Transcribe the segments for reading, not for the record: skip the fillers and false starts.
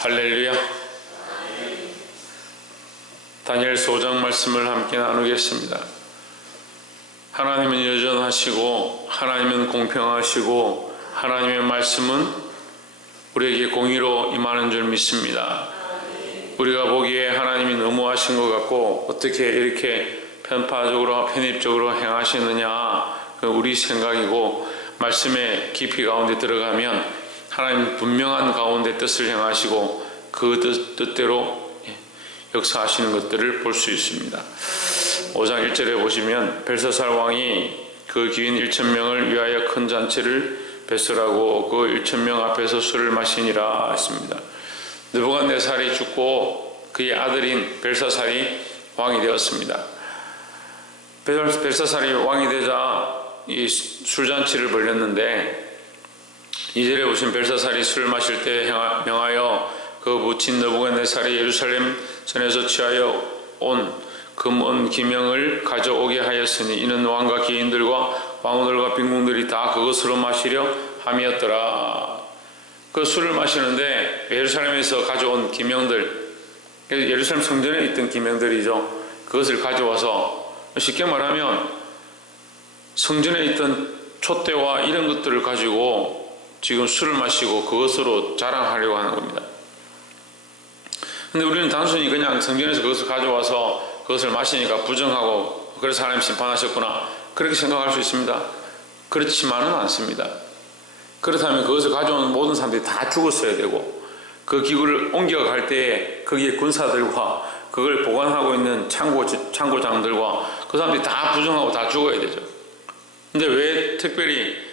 할렐루야. 다니엘서 5장 말씀을 함께 나누겠습니다. 하나님은 여전하시고 하나님은 공평하시고 하나님의 말씀은 우리에게 공의로 임하는 줄 믿습니다. 우리가 보기에 하나님이 너무하신 것 같고 어떻게 이렇게 편파적으로 편입적으로 행하시느냐, 우리 생각이고, 말씀의 깊이 가운데 들어가면 하나님 분명한 가운데 뜻을 행하시고 그 뜻대로 역사하시는 것들을 볼 수 있습니다. 5장 1절에 보시면 벨사살 왕이 그 귀인 1,000명을 위하여 큰 잔치를 베풀라고 그 1,000명 앞에서 술을 마시니라 했습니다. 느부갓네살이 죽고 그의 아들인 벨사살이 왕이 되었습니다. 벨사살이 왕이 되자 이 술잔치를 벌였는데, 2절에 보시면 벨사살이 술 마실 때 명하여 그 부친 느부갓네살이 예루살렘 전에서 취하여 온 금은 기명을 가져오게 하였으니 이는 왕과 기인들과 왕후들과 빈궁들이 다 그것으로 마시려 함이었더라. 그 술을 마시는데 예루살렘에서 가져온 기명들, 예루살렘 성전에 있던 기명들이죠. 그것을 가져와서, 쉽게 말하면 성전에 있던 촛대와 이런 것들을 가지고 지금 술을 마시고 그것으로 자랑하려고 하는 겁니다. 근데 우리는 단순히 그냥 성전에서 그것을 가져와서 그것을 마시니까 부정하고 그래서 하나님 심판하셨구나, 그렇게 생각할 수 있습니다. 그렇지만은 않습니다. 그렇다면 그것을 가져온 모든 사람들이 다 죽었어야 되고, 그 기구를 옮겨갈 때에 거기에 군사들과 그걸 보관하고 있는 창고장들과 그 사람들이 다 부정하고 다 죽어야 되죠. 근데 왜 특별히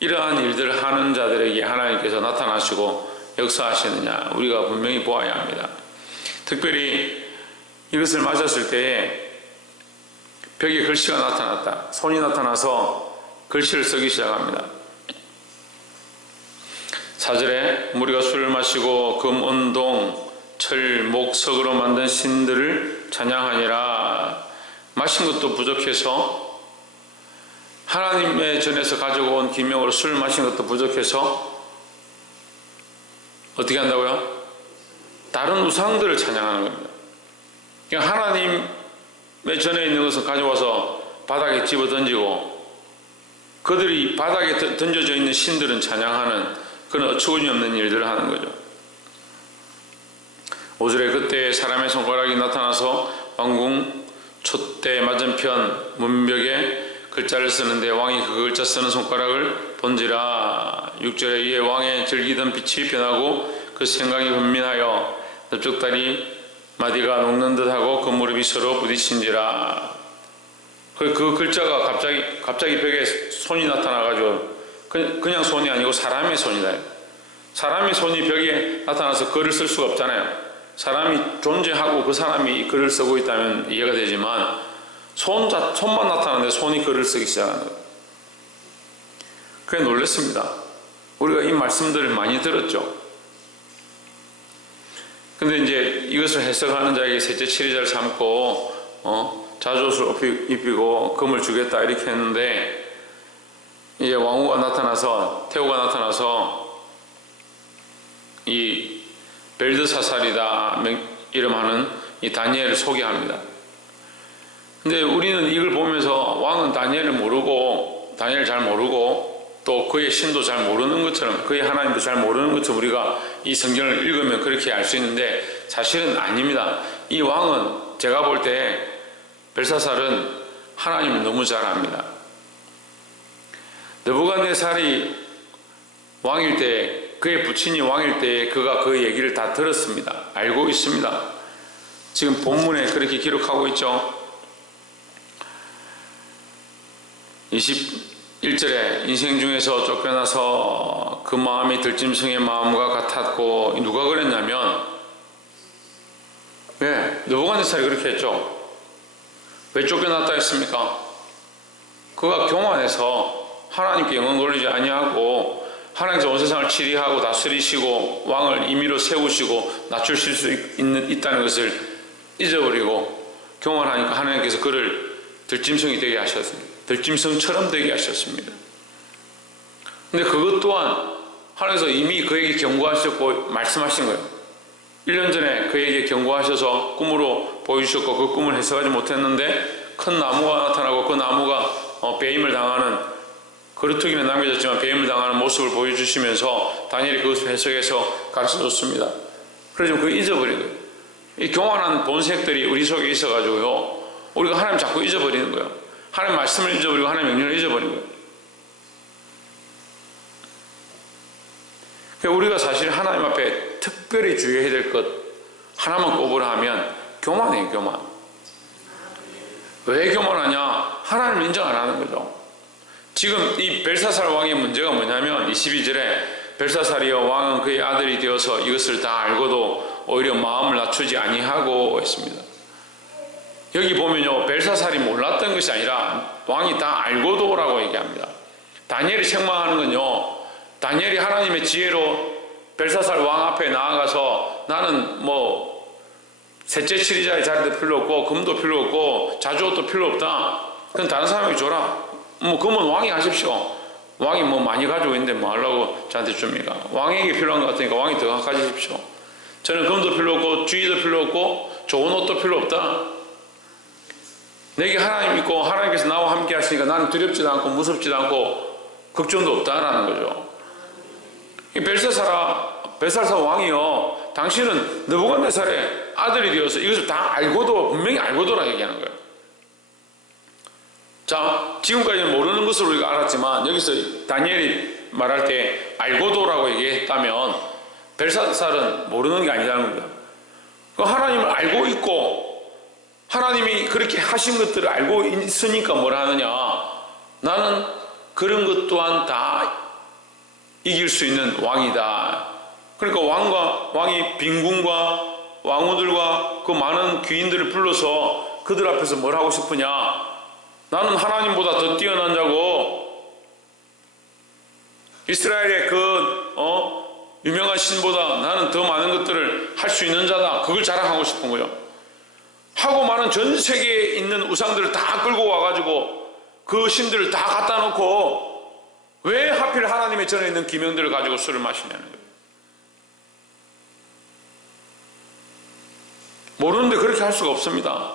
이러한 일들을 하는 자들에게 하나님께서 나타나시고 역사하시느냐, 우리가 분명히 보아야 합니다. 특별히 이것을 마셨을 때에 벽에 글씨가 나타났다. 손이 나타나서 글씨를 쓰기 시작합니다. 4절에 무리가 술을 마시고 금, 은, 동, 철, 목, 석으로 만든 신들을 찬양하니라. 마신 것도 부족해서, 하나님의 전에서 가져온 기명으로 술 마신 것도 부족해서 어떻게 한다고요? 다른 우상들을 찬양하는 겁니다. 그러니까 하나님의 전에 있는 것을 가져와서 바닥에 집어 던지고, 그들이 바닥에 던져져 있는 신들은 찬양하는 그런 어처구니 없는 일들을 하는 거죠. 5절에 그때 사람의 손가락이 나타나서 왕궁 촛대 맞은편 문벽에 글자를 쓰는데 왕이 그 글자 쓰는 손가락을 본지라. 6절에 이에 왕의 즐기던 빛이 변하고 그 생각이 분민하여 넓적다리 마디가 녹는 듯하고 그 무릎이 서로 부딪힌지라. 그 글자가 갑자기 벽에 손이 나타나가지고, 그냥 손이 아니고 사람의 손이다. 사람의 손이 벽에 나타나서 글을 쓸 수가 없잖아요. 사람이 존재하고 그 사람이 글을 쓰고 있다면 이해가 되지만, 손만 나타나는데 손이 글을 쓰기 시작하는 거예요. 그게 놀랐습니다. 우리가 이 말씀들을 많이 들었죠. 근데 이제 이것을 해석하는 자에게 셋째 칠의자를 삼고 자주옷을 입히고 금을 주겠다 이렇게 했는데, 이제 왕후가 나타나서, 태후가 나타나서 이 벨드사살이다 이름하는 이 다니엘을 소개합니다. 근데 우리는 이걸 보면서 왕은 다니엘을 잘 모르고 또 그의 신도 잘 모르는 것처럼, 그의 하나님도 잘 모르는 것처럼 우리가 이 성경을 읽으면 그렇게 알 수 있는데, 사실은 아닙니다. 이 왕은, 제가 볼 때 벨사살은 하나님을 너무 잘 압니다. 느부갓네살이 왕일 때, 그의 부친이 왕일 때 그가 그 얘기를 다 들었습니다. 알고 있습니다. 지금 본문에 그렇게 기록하고 있죠. 21절에 인생 중에서 쫓겨나서 그 마음이 들짐승의 마음과 같았고, 누가 그랬냐면, 느부갓네살이 그렇게 했죠. 왜 쫓겨났다 했습니까? 그가 교만해서 하나님께 영광 돌리지 아니하고, 하나님께서 온 세상을 치리하고 다스리시고 왕을 임의로 세우시고 낮추실 수 있다는 것을 잊어버리고 교만하니까 하나님께서 그를 들짐승이 되게 하셨습니다. 들짐승처럼 되게 하셨습니다. 근데 그것 또한 하나님께서 이미 그에게 경고하셨고 말씀하신 거예요. 1년 전에 그에게 경고하셔서 꿈으로 보여주셨고 그 꿈을 해석하지 못했는데 큰 나무가 나타나고 그 나무가 배임을 당하는, 그루터기는 남겨졌지만 배임을 당하는 모습을 보여주시면서 다니엘이 그것을 해석해서 가르쳐줬습니다. 그래서 그 잊어버린 거예요. 이 교만한 본색들이 우리 속에 있어가지고요, 우리가 하나님 자꾸 잊어버리는 거예요. 하나님 말씀을 잊어버리고 하나님 명령을 잊어버리는 거예요. 그러니까 우리가 사실 하나님 앞에 특별히 주의해야 될 것 하나만 꼽으라 하면 교만이에요. 교만. 왜 교만하냐? 하나님을 인정 안 하는 거죠. 지금 이 벨사살 왕의 문제가 뭐냐면 22절에 벨사살이여 왕은 그의 아들이 되어서 이것을 다 알고도 오히려 마음을 낮추지 아니하고 했습니다. 여기 보면요, 벨사살이 몰랐던 것이 아니라 왕이 다 알고도라고 얘기합니다. 다니엘이 책망하는 건요, 다니엘이 하나님의 지혜로 벨사살 왕 앞에 나아가서 나는 셋째 치리자의 자리도 필요 없고 금도 필요 없고 자주옷도 필요 없다, 그건 다른 사람에게 줘라. 그러면 왕이 하십시오. 왕이 많이 가지고 있는데 뭐 하려고 저한테 줍니까? 왕에게 필요한 것 같으니까 왕이 더 가지십시오. 저는 금도 필요 없고 주의도 필요 없고 좋은 옷도 필요 없다. 내게 하나님 있고 하나님께서 나와 함께 하시니까 나는 두렵지도 않고 무섭지도 않고 걱정도 없다라는 거죠. 이 벨사살 왕이요, 당신은 느부갓네살의 아들이 되어서 이것을 다 알고도, 분명히 알고도라 얘기하는 거예요. 자, 지금까지는 모르는 것으로 우리가 알았지만 여기서 다니엘이 말할 때 알고도라고 얘기했다면 벨사살은 모르는 게 아니라는 겁니다. 하나님을 알고 있고 하나님이 그렇게 하신 것들을 알고 있으니까 뭐라 하느냐, 나는 그런 것 또한 다 이길 수 있는 왕이다. 그러니까 왕이 빈군과 왕후들과 그 많은 귀인들을 불러서 그들 앞에서 뭘 하고 싶으냐, 나는 하나님보다 더 뛰어난 자고 이스라엘의 유명한 신보다 나는 더 많은 것들을 할 수 있는 자다, 그걸 자랑하고 싶은 거예요. 하고 많은 전 세계에 있는 우상들을 다 끌고 와가지고 그 신들을 다 갖다 놓고 왜 하필 하나님의 전에 있는 기명들을 가지고 술을 마시냐는 거예요. 모르는데 그렇게 할 수가 없습니다.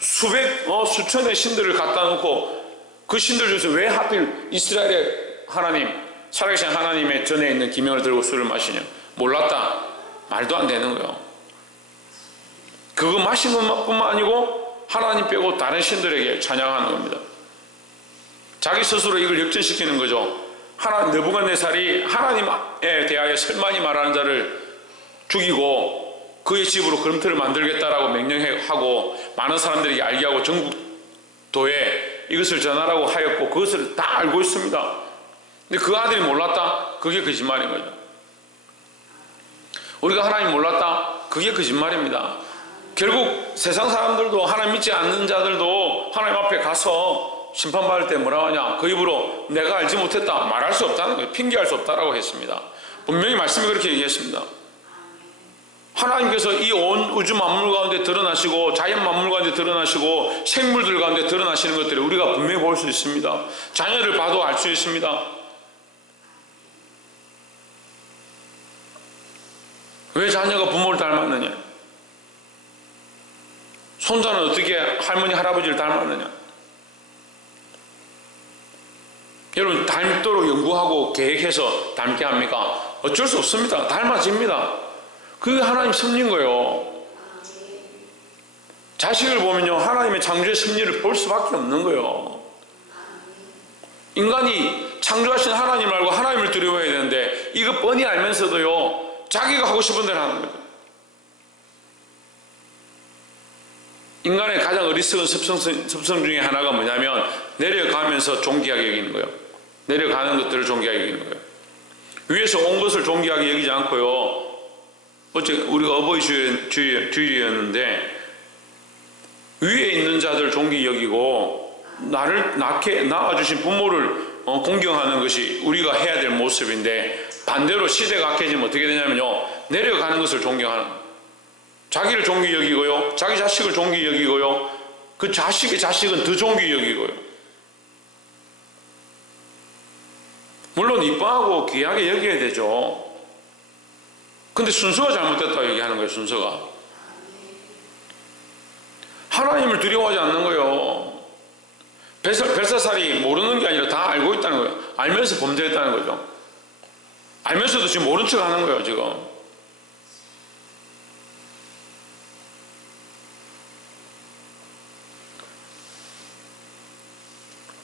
수천의 신들을 갖다 놓고 그 신들 중에서 왜 하필 이스라엘의 하나님, 살아계신 하나님의 전에 있는 기명을 들고 술을 마시냐? 몰랐다. 말도 안 되는 거예요. 그거 마시는 것뿐만 아니고 하나님 빼고 다른 신들에게 찬양하는 겁니다. 자기 스스로 이걸 역전시키는 거죠. 느부갓네살이 하나님에 대하여 설만히 말하는 자를 죽이고 그의 집으로 거름틀을 만들겠다라고 명령하고 많은 사람들에게 알게 하고 전국도에 이것을 전하라고 하였고 그것을 다 알고 있습니다. 근데 그 아들이 몰랐다? 그게 거짓말인 거죠. 우리가 하나님 몰랐다? 그게 거짓말입니다. 결국 세상 사람들도 하나님 믿지 않는 자들도 하나님 앞에 가서 심판받을 때 뭐라고 하냐, 그 입으로 내가 알지 못했다 말할 수 없다는 거예요. 핑계할 수 없다라고 했습니다. 분명히 말씀이 그렇게 얘기했습니다. 하나님께서 이 온 우주 만물 가운데 드러나시고 자연 만물 가운데 드러나시고 생물들 가운데 드러나시는 것들을 우리가 분명히 볼 수 있습니다. 자녀를 봐도 알 수 있습니다. 왜 자녀가 부모를 닮았느냐, 손자는 어떻게 할머니 할아버지를 닮았느냐. 여러분, 닮도록 연구하고 계획해서 닮게 합니까? 어쩔 수 없습니다. 닮아집니다. 그게 하나님 섭리인 거예요. 자식을 보면요, 하나님의 창조의 섭리를 볼 수밖에 없는 거예요. 인간이 창조하신 하나님을 알고 하나님을 두려워해야 되는데 이거 뻔히 알면서도요, 자기가 하고 싶은 대로 하는 거예요. 인간의 가장 어리석은 습성 중에 하나가 뭐냐면 내려가면서 존귀하게 여기는 거예요. 내려가는 것들을 존귀하게 여기는 거예요. 위에서 온 것을 존귀하게 여기지 않고요. 어제 우리가 어버이 주일이었는데 위에 있는 자들 존귀 여기고 나를 낳아주신 부모를 공경하는 것이 우리가 해야 될 모습인데, 반대로 시대가 악해지면 어떻게 되냐면요, 내려가는 것을 존경하는, 자기를 존귀 여기고요, 자기 자식을 존귀 여기고요, 그 자식의 자식은 더 존귀 여기고요. 물론 이뻐하고 귀하게 여겨야 되죠. 근데 순서가 잘못됐다고 얘기하는 거예요. 순서가. 하나님을 두려워하지 않는 거예요. 벨사살이 모르는 게 아니라 다 알고 있다는 거예요. 알면서 범죄했다는 거죠. 알면서도 지금 모른 척 하는 거예요. 지금.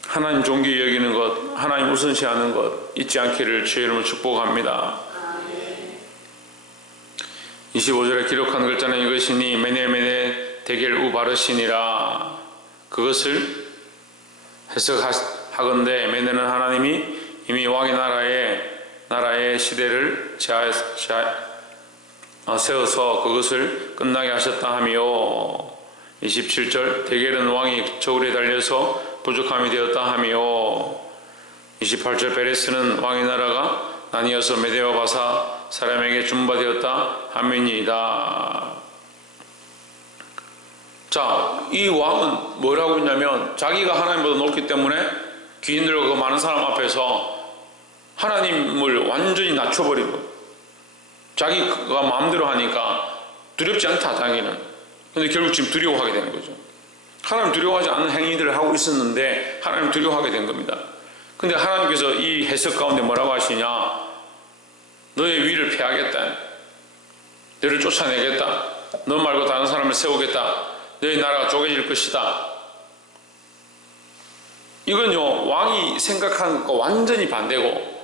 하나님 존귀 여기는 것, 하나님 우선시하는 것 잊지 않기를 주의 이름으로 축복합니다. 25절에 기록한 글자는 이것이니 메네메네 데겔 우바르시니라. 그것을 해석하건대 메네는 하나님이 이미 왕의 나라의 시대를 세워서 그것을 끝나게 하셨다 하며, 27절 데겔은 왕이 저울에 달려서 부족함이 되었다 하며, 28절 베레스는 왕의 나라가 나뉘어서 메대와 바사 사람에게 준바되었다 하면이다. 자, 이 왕은 뭘 하고 있냐면 자기가 하나님보다 높기 때문에 귀인들과 그 많은 사람 앞에서 하나님을 완전히 낮춰버리고 자기가 마음대로 하니까 두렵지 않다 자기는. 근데 결국 지금 두려워하게 되는 거죠. 하나님 두려워하지 않는 행위들을 하고 있었는데 하나님 두려워하게 된 겁니다. 근데 하나님께서 이 해석 가운데 뭐라고 하시냐? 너의 위를 폐하겠다. 너를 쫓아내겠다. 너 말고 다른 사람을 세우겠다. 너의 나라가 쪼개질 것이다. 이건요, 왕이 생각한 것과 완전히 반대고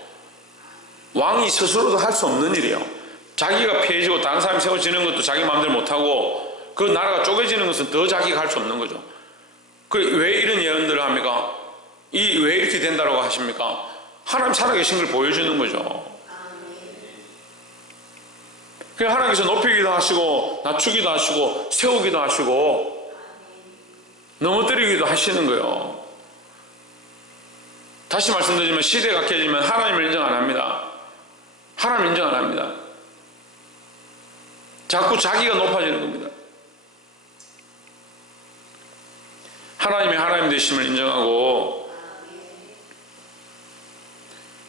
왕이 스스로도 할 수 없는 일이에요. 자기가 폐해지고 다른 사람이 세워지는 것도 자기 마음대로 못하고 그 나라가 쪼개지는 것은 더 자기가 할 수 없는 거죠. 왜 이런 예언들을 합니까? 왜 이렇게 된다고 하십니까? 하나님 살아계신 걸 보여주는 거죠. 하나님께서 높이기도 하시고 낮추기도 하시고 세우기도 하시고 넘어뜨리기도 하시는 거예요. 다시 말씀드리지만 시대가 깨지면 하나님을 인정 안 합니다. 하나님 인정 안 합니다. 자꾸 자기가 높아지는 겁니다. 하나님의 하나님 되심을 인정하고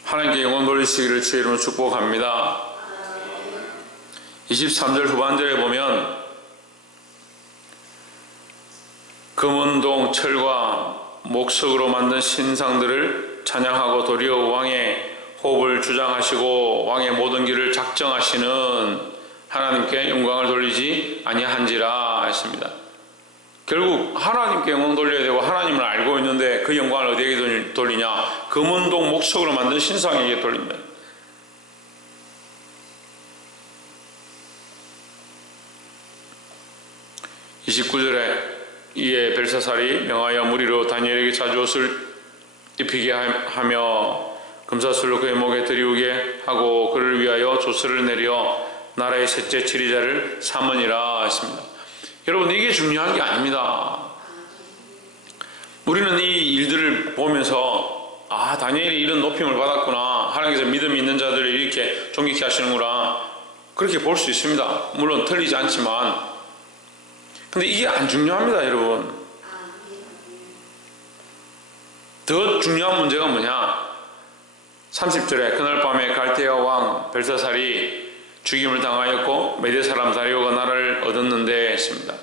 하나님께 영광 돌리시기를 주의 이름으로 축복합니다. 23절 후반절에 보면 금은동 철과 목석으로 만든 신상들을 찬양하고 도리어 왕의 호흡을 주장하시고 왕의 모든 길을 작정하시는 하나님께 영광을 돌리지 아니한지라 했습니다. 결국 하나님께 영광 돌려야 되고 하나님을 알고 있는데 그 영광을 어디에게 돌리냐? 금은동 목석으로 만든 신상에게 돌립니다. (29절에) 이에 벨사살이 명하여 무리로 다니엘에게 자주옷을 입히게 하며 금사슬로 그의 목에 들이우게 하고 그를 위하여 조서를 내려 나라의 셋째 지리자를 삼으니라 했습니다. 여러분, 이게 중요한 게 아닙니다. 우리는 이 일들을 보면서 다니엘이 이런 높임을 받았구나, 하나님께서 믿음이 있는 자들을 이렇게 존귀케 하시는구나, 그렇게 볼 수 있습니다. 물론 틀리지 않지만. 근데 이게 안 중요합니다. 여러분, 더 중요한 문제가 뭐냐? 30절에 그날 밤에 갈대아 왕 벨사살이 죽임을 당하였고 메대 사람 다리오가 나라를 얻었는데 했습니다.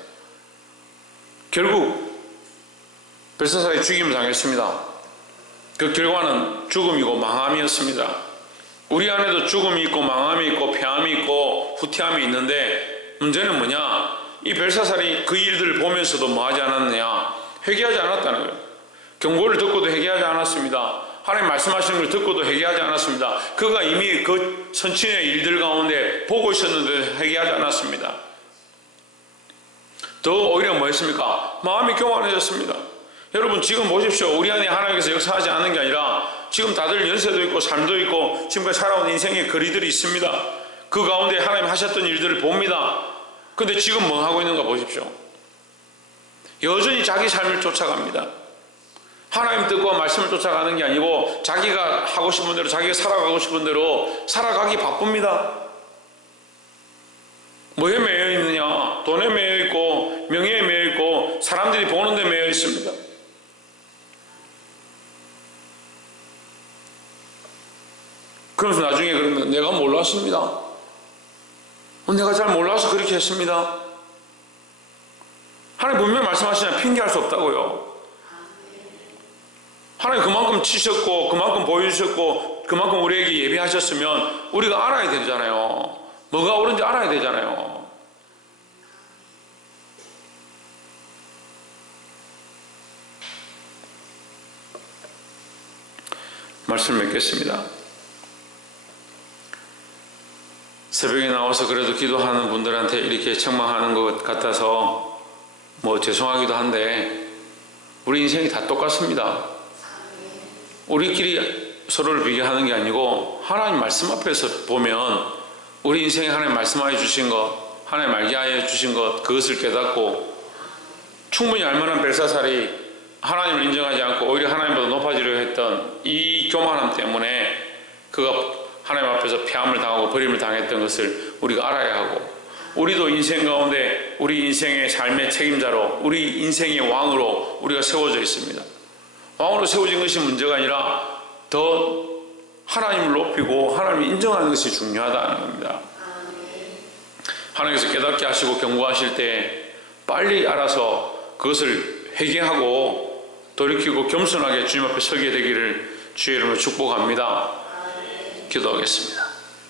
결국 벨사살이 죽임을 당했습니다. 그 결과는 죽음이고 망함이었습니다. 우리 안에도 죽음이 있고 망함이 있고 패함이 있고 후퇴함이 있는데 문제는 뭐냐? 이 벨사살이 그 일들을 보면서도 뭐 하지 않았느냐? 회개하지 않았다는 거예요. 경고를 듣고도 회개하지 않았습니다. 하나님 말씀하시는 걸 듣고도 회개하지 않았습니다. 그가 이미 그 선친의 일들 가운데 보고 있었는데 회개하지 않았습니다. 더 오히려 뭐 했습니까? 마음이 교만해졌습니다. 여러분, 지금 보십시오. 우리 안에 하나님께서 역사하지 않는 게 아니라 지금 다들 연세도 있고 삶도 있고 지금까지 살아온 인생의 거리들이 있습니다. 그 가운데 하나님 하셨던 일들을 봅니다. 근데 지금 뭐 하고 있는가 보십시오. 여전히 자기 삶을 쫓아갑니다. 하나님 뜻과 말씀을 쫓아가는 게 아니고 자기가 하고 싶은 대로, 자기가 살아가고 싶은 대로 살아가기 바쁩니다. 뭐에 매여 있느냐? 돈에 매여 있고 명예에 매여 있고 사람들이 보는 데 매여 있습니다. 그러면서 나중에 그러면 내가 몰랐습니다. 내가 잘 몰라서 그렇게 했습니다. 하나님 분명히 말씀하시잖아요. 핑계할 수 없다고요. 하나님 그만큼 치셨고 그만큼 보여주셨고 그만큼 우리에게 예비하셨으면 우리가 알아야 되잖아요. 뭐가 옳은지 알아야 되잖아요. 말씀 맺겠습니다. 새벽에 나와서 그래도 기도하는 분들한테 이렇게 책망하는 것 같아서 뭐 죄송하기도 한데 우리 인생이 다 똑같습니다. 우리끼리 서로를 비교하는 게 아니고 하나님 말씀 앞에서 보면 우리 인생에 하나님 말씀하여 주신 것, 하나님 알게 하여 주신 것, 그것을 깨닫고 충분히 알만한 벨사살이 하나님을 인정하지 않고 오히려 하나님보다 높아지려 했던 이 교만함 때문에 그가 하나님 앞에서 폐함을 당하고 버림을 당했던 것을 우리가 알아야 하고, 우리도 인생 가운데 우리 인생의 삶의 책임자로, 우리 인생의 왕으로 우리가 세워져 있습니다. 왕으로 세워진 것이 문제가 아니라 더 하나님을 높이고 하나님을 인정하는 것이 중요하다는 겁니다. 하나님께서 깨닫게 하시고 경고하실 때 빨리 알아서 그것을 회개하고 돌이키고 겸손하게 주님 앞에 서게 되기를 주의 이름으로 축복합니다. 기도하겠습니다.